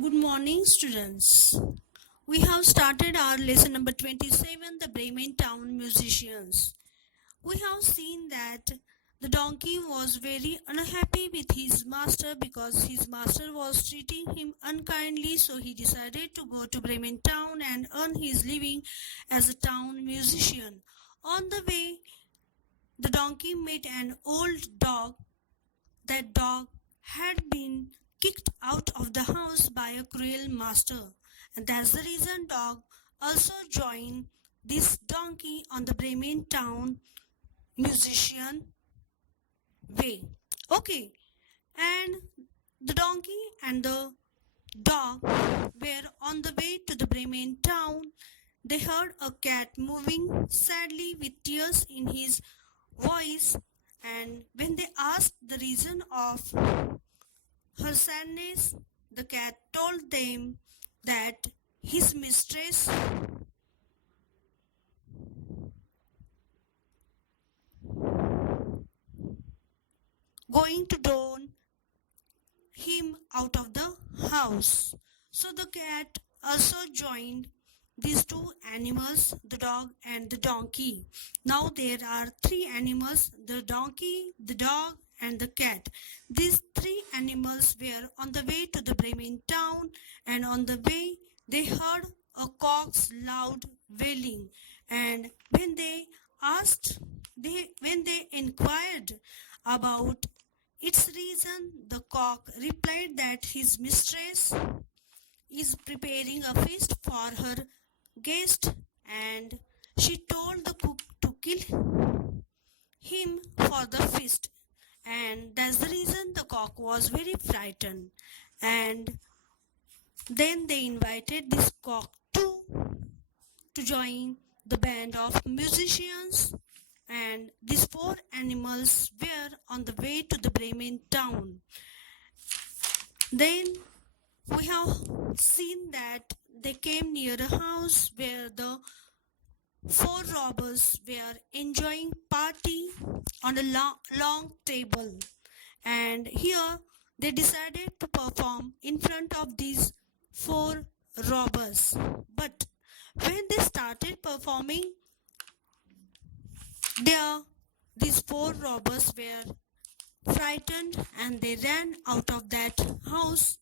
Good morning, students. We have started our lesson number 27, the Bremen Town Musicians. We have seen that the donkey was very unhappy with his master because his master was treating him unkindly, so he decided to go to Bremen town and earn his living as a town musician. On the way, the donkey met an old dog. That dog had been kicked out of the house by a cruel master, and that's the reason dog also joined this donkey on the Bremen town musician way. Okay, and the donkey and the dog were on the way to the Bremen town. They heard a cat moving sadly with tears in his voice, and when they asked the reason of her sadness, the cat told them that his mistress going to drown him out of the house. So the cat also joined these two animals, the dog and the donkey. Now there are three animals, the donkey, the dog and the cat. These three animals were on the way to the Bremen town, and on the way they heard a cock's loud wailing, and when they inquired about its reason, the cock replied that his mistress is preparing a feast for her guest, and she told the cook to kill him for the feast. And that's the reason the cock was very frightened. And then they invited this cock too to join the band of musicians, and these four animals were on the way to the Bremen town. Then we have seen that they came near a house where the four robbers were enjoying party on a long table, and here they decided to perform in front of these four robbers. But when they started performing, there these four robbers were frightened and they ran out of that house,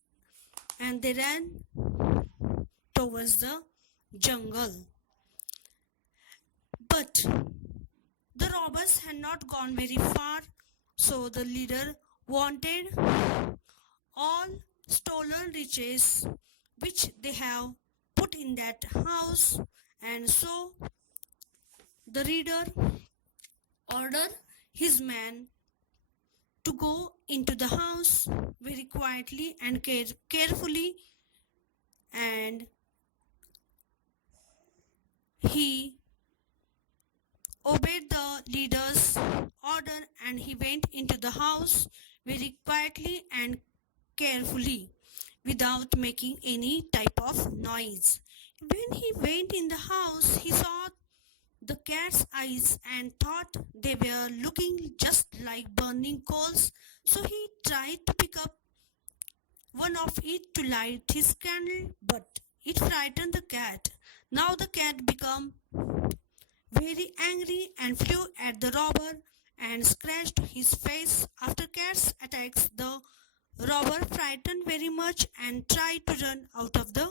and they ran towards the jungle. But the robbers had not gone very far, so the leader wanted all stolen riches which they have put in that house, and so the leader ordered his man to go into the house very quietly and carefully, and he obeyed the leader's order and he went into the house very quietly and carefully without making any type of noise. When he went in the house, he saw the cat's eyes and thought they were looking just like burning coals, so he tried to pick up one of it to light his candle, but it frightened the cat. Now the cat became very angry and flew at the robber and scratched his face. After cat's attacks, the robber frightened very much and tried to run out of the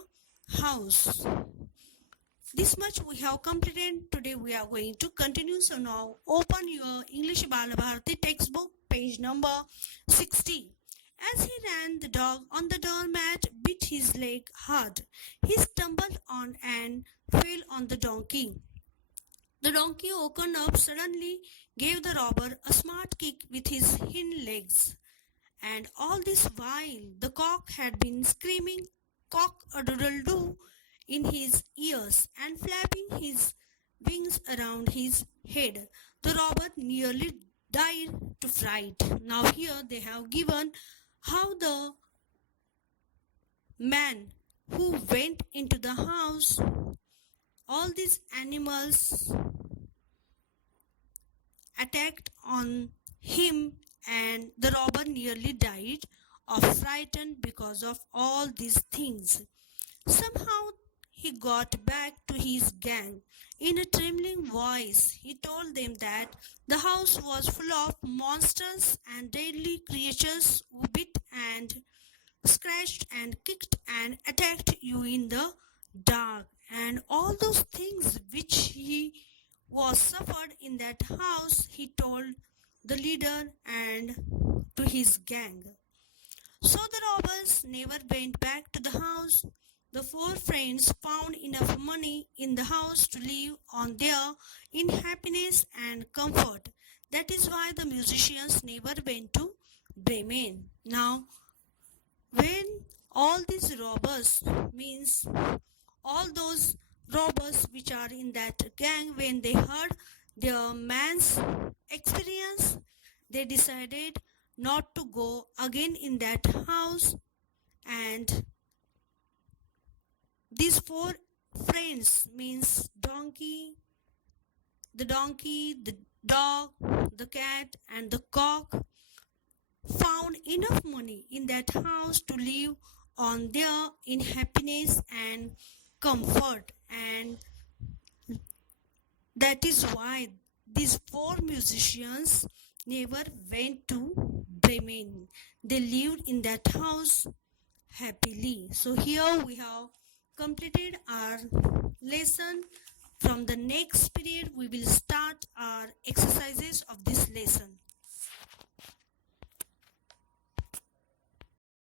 house. This much we have completed. Today we are going to continue. So now open your English Balabharati textbook, page number 60. As he ran, the dog on the doormat bit his leg hard. He stumbled on and fell on the donkey. The donkey woken up suddenly, gave the robber a smart kick with his hind legs. And all this while the cock had been screaming cock-a-doodle-doo in his ears and flapping his wings around his head. The robber nearly died to fright. Now here they have given how the man who went into the house, all these animals attacked on him and the robber nearly died. of frightened because of all these things. Somehow he got back to his gang. In a trembling voice, he told them that the house was full of monsters and deadly creatures who bit and scratched and kicked and attacked you in the dark, and all those things which he was suffered in that house he told the leader and to his gang. So the robbers never went back to the house. The four friends found enough money in the house to live on there in happiness and comfort. That is why the musicians never went to Bremen. Now, when all these robbers means all those robbers which are in that gang, when they heard their man's experience, they decided not to go again in that house. And these four friends means donkey, the dog, the cat and the cock found enough money in that house to live on there in happiness and comfort. And that is why these four musicians never went to Bremen. They lived in that house happily. So here we have completed our lesson. From the next period we will start our exercises of this lesson.